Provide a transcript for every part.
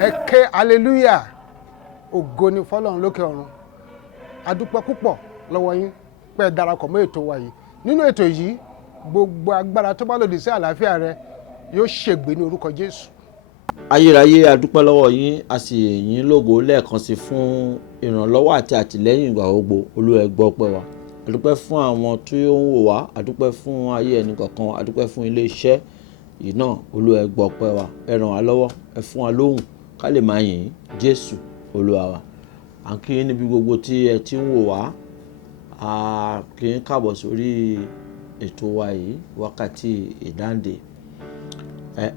Ẹ ké hallelujah, ògo ni fọ́lọ́run lókè ọ̀run. A dúpẹ́ púpọ̀ lọ́wọ́ yín pé ẹ darapọ̀ mọ́ ètò wa yìí. Nínú ètò yìí, gbogbo agbára tó bá lòdì sí àlàáfíà rẹ yóò ṣègbé ní orúkọ Jésù. Ayérayé, a dúpẹ́ lọ́wọ́ yín, a sì yìn lógo lẹ́ẹ̀kan sí fún ìrànlọ́wọ́ àti àtìlẹ́yìn ìgbà gbogbo. Olúwa ẹ gbọ́ ọpẹ́ wa. A dúpẹ́ fún àwọn tí ó ń wò wá, a dúpẹ́ fún ayé ẹnì kọ̀ọ̀kan, a dúpẹ́ fún ilé iṣẹ́ yìí náà. Olúwa ẹ gbọ́ ọpẹ́ wa, ẹ ràn wá lọ́wọ́, ẹ fún wa lóhùn ká lè máa yìn Jésù Olúwa wa. À ń kí yín níbi gbogbo tí ẹ ti ń wò wá, a kí yín káàbọ̀ sórí ètò wa yìí, wákàtí ìdáǹdè.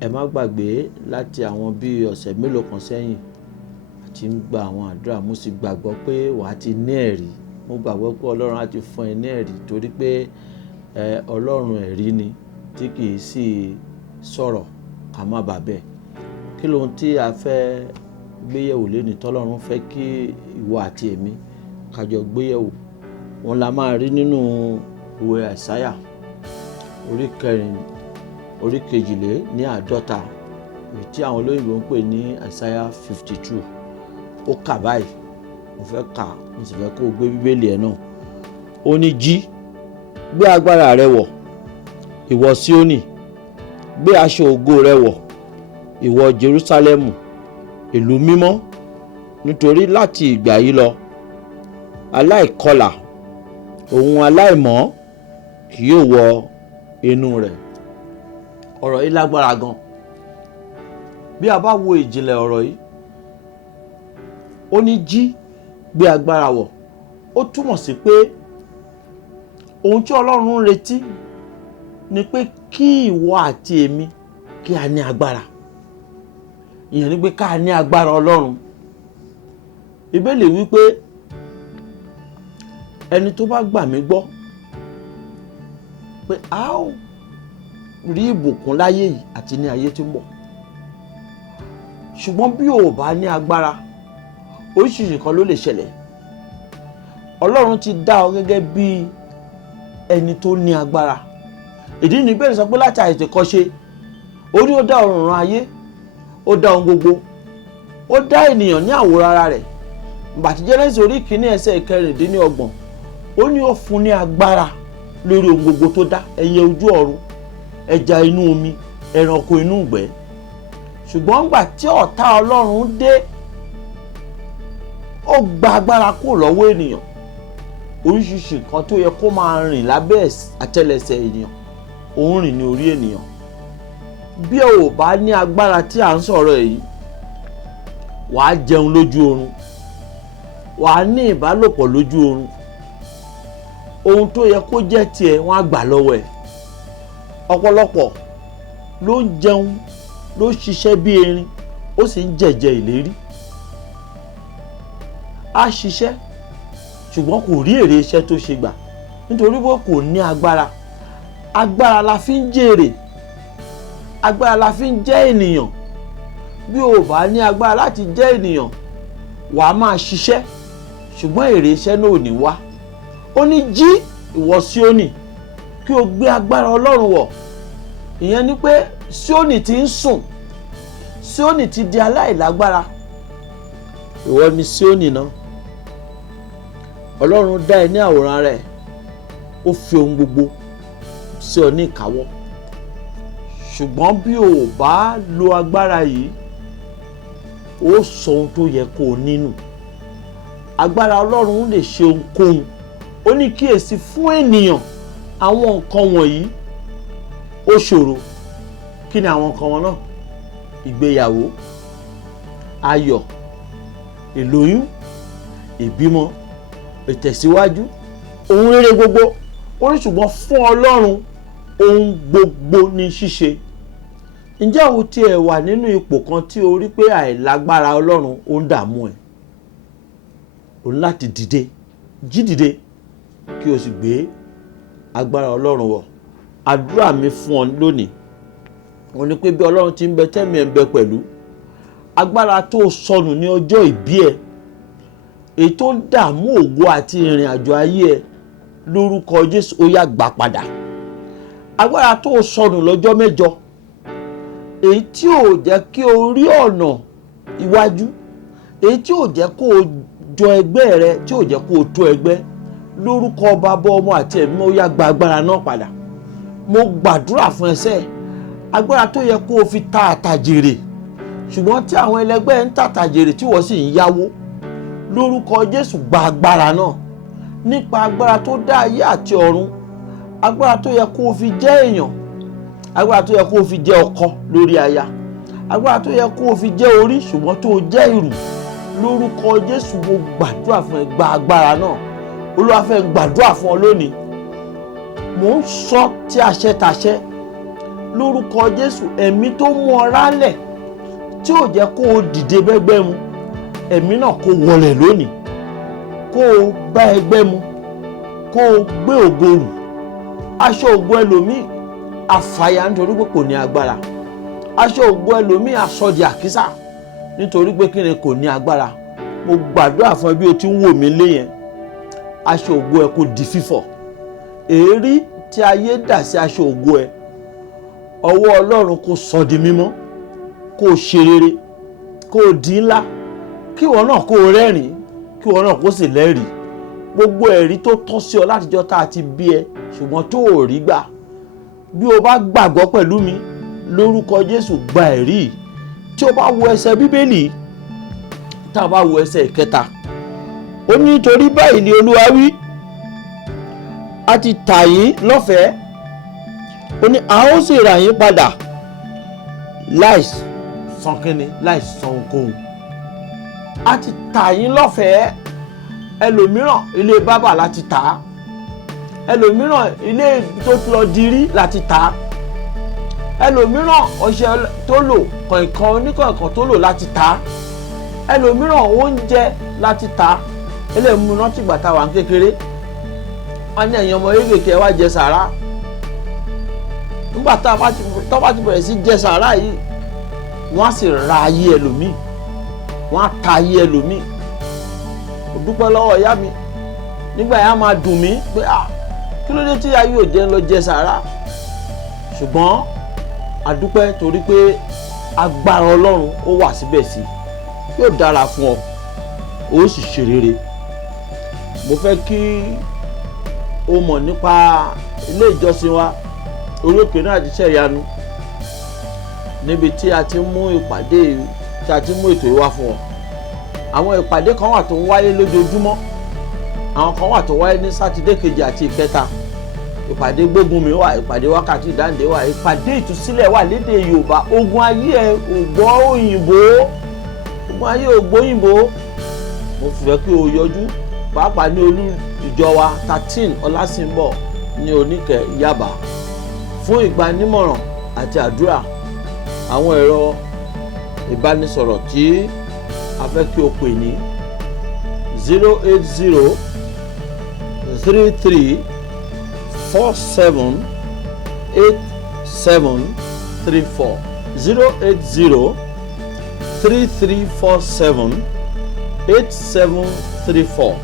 Ẹ má gbàgbé láti àwọn bí ọ̀sẹ̀ mélòó kan sẹ́yìn àti ń gba àwọn àdúrà, mo sì gbàgbọ́ pé wàá ti ní ẹ̀rí. Mo gbàgbọ́ pé Ọlọ́run á ti fún ẹ ní ẹ̀rí, torí pé Ọlọ́run ẹ̀rí ni tí kì í sì sọ̀rọ̀ ká má bà bẹ́ẹ̀. Kí lóhun tí a fẹ́ gbéyẹ̀wò lénìí tọ́lọ́run fẹ́ kí ìwọ àti èmi ká jọ gbéyẹ̀wò? Òun la máa rí nínú ìwé Àìsáyà orí kejìlé ní 50, èyí tí àwọn olóyìnbó ń pè ní Àìsáyà 52. Ó kà báyìí, mo fẹ́ kà, mo sì fẹ́ kó o gbé bíbélì ẹ náà. Ó ní, jí, gbé agbára rẹ wọ̀, ìwọ Síónì, gbé aṣọ ògo rẹ wọ̀, ìwọ Jerúsálẹ́mù, ìlú mímọ́, nítorí láti ìgbà yìí lọ aláìkọlà òun aláìmọ́ kì yóò wọ inú rẹ̀. Ọ̀rọ̀ yìí lágbára gan. Bí a bá wo ìjìnlẹ̀ ọ̀rọ̀ yìí, ó ní jí, gbé agbára wọ̀. Ó túmọ̀ sí pé ohun tí Ọlọ́run ń retí ni pé kí ìwọ àti èmi kí a ní agbára. Ìyẹn ni pé ká ní agbára Ọlọ́run. Bíbélì wí pé ẹni tó bá gbà mí gbọ́ pé a ó rí ìbùkún láyé yìí àti ní ayé tí ń bọ̀. Ṣùgbọ́n bí o ò bá ní agbára, oríṣiríṣi kan ló lè ṣẹlẹ̀. Ọlọ́run ti dá ọ gẹ́gẹ́ bí ẹni tó ní agbára. Ìdí ni Bíbélì sọ pé láti àtètèkọ́ṣe ó ní ó dá ọ̀run ayé, ó dá ohun gbogbo, ó dá ènìyàn ní àwòrán ara rẹ̀. Bàtí Jẹ́nẹ́sì orí 1 ẹsẹ̀ 26, ó ní ó fún ní agbára lórí ohun gbogbo tó dá, ẹyẹ ojú ọ̀run, ẹja inú omi, ẹranko inú ìgbẹ́. Ṣùgbọ́n nígbà tí ọ̀tá Ọlọ́run dé, ó gba agbára kúrò lọ́wọ́ ènìyàn. Oríṣiríṣi nǹkan tó yẹ kó máa rìn lábẹ́ àtẹ́lẹsẹ̀ ènìyàn, ó ń rìn ní orí ènìyàn. Bí o ò bá ní agbára tí à ń sọ̀rọ̀ èyí, wàá jẹun lójú oorun, wàá ní ìbálòpọ̀ lójú oorun. Ohun tó yẹ kó jẹ́ tiẹ̀ wọ́n á gbà lọ́wọ́ ẹ̀. Ọ̀pọ̀lọpọ̀ ló ń jẹun, ló ń ṣiṣẹ́ bí erin, ó sì ń jẹ̀jẹ̀ ìlérí. Á ṣiṣẹ́ ṣùgbọ́n kò rí èrè iṣẹ́ tó ṣe gbà, nítorí pé kò ní agbára. Agbára la fi ń jèrè, agbára la fi ń jẹ́ ènìyàn. Bí o bá ní agbára láti jẹ́ ènìyàn, wàá máa ṣiṣẹ́ ṣùgbọ́n èrè iṣẹ́ náà ò ní wá. Ó ní, jí, ìwọ Síónì, kí o gbé agbára Ọlọ́run wọ̀. Ìyẹn ni pé Síónì ti ń sùn, Síónì ti di aláìlágbára. Ìwọ ni Síónì náà. Ọlọ́run dá ẹ ní àwòrán rẹ̀, ó fi ohun gbogbo sí ọ ní ìkáwọ́. Ṣùgbọ́n bí o ò bá lo agbára yìí, ó sọ ohun tó yẹ kó o nínú. Agbára Ọlọ́run lè ṣe ohunkóhun. Ó ní kíyèsí, fún ènìyàn àwọn nǹkan wọ̀nyí ó ṣòro. Kí ni àwọn nǹkan wọn náà? Ìgbéyàwó, ayọ̀, ìlóyún, ìbímọ, ìtẹ̀síwájú, ohun rere gbogbo. Ó ní ṣùgbọ́n fún Ọlọ́run ohun gbogbo ní ṣíṣe. Ǹjẹ́ o tiẹ̀ wà nínú ipò kan tí o rí pé àìlágbára Ọlọ́run ó ń dààmú ẹ̀? O ní láti dìde, jí dìde kí o sì gbé agbára Ọlọ́run wọ̀. Àdúrà mi fún ọ lónìí, ó ní pé bí Ọlọ́run ti ń bẹ tẹ́mi ẹ̀ ń bẹ pẹ̀lú, agbára tó sọnù ní ọjọ́ ìbí ẹ, èyí tó ń dààmú ògo àti ìrìn àjò ayé ẹ, lórúkọ Jésù ó yá gbà padà. agbára tó sọnù lọ́jọ́ mẹ́jọ, èyí tí ò jẹ́ kí o rí ọ̀nà iwájú, èyí tí ò jẹ́ kó o jọ ẹgbẹ́ rẹ, tí ò jẹ́ kó o tó ẹgbẹ́, lórúkọ Bàbá, Ọmọ àti Ẹ̀mí Mímọ́, ó yá gba agbára náà padà. Mo gbàdúrà fún ẹsẹ̀ agbára tó yẹ kó o fi ta àtàjèrè, ṣùgbọ́n tí àwọn ẹlẹgbẹ́ ń tàtàjèrè tí wọ́n sì ń yáwó, lórúkọ Jésù gba agbára náà. Nípa agbára tó dá ayé àti ọ̀run, agbára tó yẹ kó o fi jẹ́ èèyàn, agbára tó yẹ kó o fi jẹ́ ọkọ lórí aya, agbára tó yẹ kó o fi jẹ́ orí ṣùgbọ́n tó o jẹ́ ìrù, lórúkọ Jésù mo gbàdúrà fún ẹ, gba agbára náà. Olúwa fẹ́ gbàdúrà fún ọ lónìí. Mò ń sọ tí àṣẹ tàṣẹ lórúkọ Jésù, ẹ̀mí tó mú ọ rálẹ̀ tí ò jẹ́ kó o dìde bẹ́gbẹ́ mu, ẹ̀mí náà kó wọlẹ̀ lónìí, kó o bá ẹgbẹ́ mu, kó o gbé ògo rù. Aṣọ ògo ẹlòmíì àfàyà nítorí pé kò ní agbára, aṣọ ògo ẹlòmíì àsọdì àkísà nítorí pé kí ni kò ní agbára. Mo gbàdúrà fún ẹ bí o ti ń wò mí lé yẹn, aṣọ ògo ẹ kó di fífọ̀. Èérí tí ayé dà sí aṣọ ògo ẹ, ọwọ́ Ọlọ́run kó sọ di mímọ́, kó ṣe rere, kó di ńlá, kí ìwọ náà kó rẹ́rìn, kí ìwọ náà kó sì lẹ́rìí. Gbogbo ẹ̀rí tó tọ́ sí ọ látijọ́ tá a ti bí ẹ ṣùgbọ́n tó ò rí gbà, bí o bá gbàgbọ́ pẹ̀lú mi lórúkọ Jésù gba ẹ̀rí. Tí o bá wo ẹsẹ̀ Bíbélì, tá a bá wo ẹsẹ̀ ìkẹta, ó ní nítorí báyìí ni Olúwa wí, a ti tà yín lọ́fẹ̀ẹ́, ó ní a ó sì rà yín padà láì san kínní, láì san ohunkóhun. A ti tà yín lọ́fẹ̀ẹ́. Ẹlòmíràn ilé bábà láti tà á, ẹlòmíràn ilé tó ti lọ dirí láti tà á, ẹlòmíràn ọṣẹ tó lò, kọ̀ọ̀kan oníkọ̀ọ̀kan tó lò láti tà á, ẹlòmíràn oúnjẹ láti tà á. Eléyìí mú rántí ìgbà tá a wà ní kékeré, wọ́n ní ẹ̀yin ọmọ kéékèèké wá jẹ sàrá. Nígbà tá a bá ti bẹ̀rẹ̀ sí jẹ sàrá yìí, wọ́n á sì ra ayé ẹlòmíì, wọ́n á ta ayé ẹlòmíì. Mo dúpẹ́ lọ́wọ́ ìyá mi, nígbà yẹn á máa dùn mí pé kí ló dé tí ayé ò jẹ́ lọ jẹ sàrá. Ṣùgbọ́n a dúpẹ́ torí pé agbára Ọlọ́run ó wà síbẹ̀ sí, yóò dára fún ọ, ó sì ṣe rere. Mo fẹ́ kí o mọ̀ nípa ilé ìjọsìn wa Orí Òkè Náà Àti Iṣẹ́ Ìyanu, níbi tí a ti mú ìpàdé, tí a ti mú ètò ìwá fún ọ. Àwọn ìpàdé kan wà tó ń wáyé lójoojúmọ́, àwọn kan wà tó wáyé ní Sátidé kejì àti ìkẹta. Ìpàdé gbógun mi wà, ìpàdé wákàtí ìdáǹdè wà, ìpàdé ìtúsílẹ̀ wà lédè Yorùbá. Ogun ayé ẹ ò gbọ́ òyìnbó, ogun ayé ò gbọ́ òyìnbó. Mo fẹ́ kí o yọjú, pàápàá ní olú ìjọ wa 13 Ọlásìnbọ̀ ní Oníkẹ́, Yaba, fún ìgbanímọ̀ràn àti àdúrà. Àwọn ẹ̀rọ ìbánisọ̀rọ̀ tí a fẹ́ kí o pè ní 080 33 47 8734 080 3347 8734.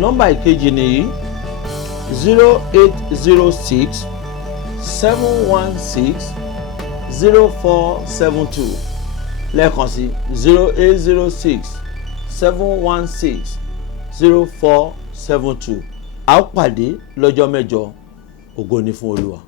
Nọ́mbà ìkejì nìyí 0806 716 0472. Lẹ́ẹ̀kan sí 0806 716 0472. A ó pàdé lọ́jọ́ mẹ́jọ. Ògo ni fún Olúwa.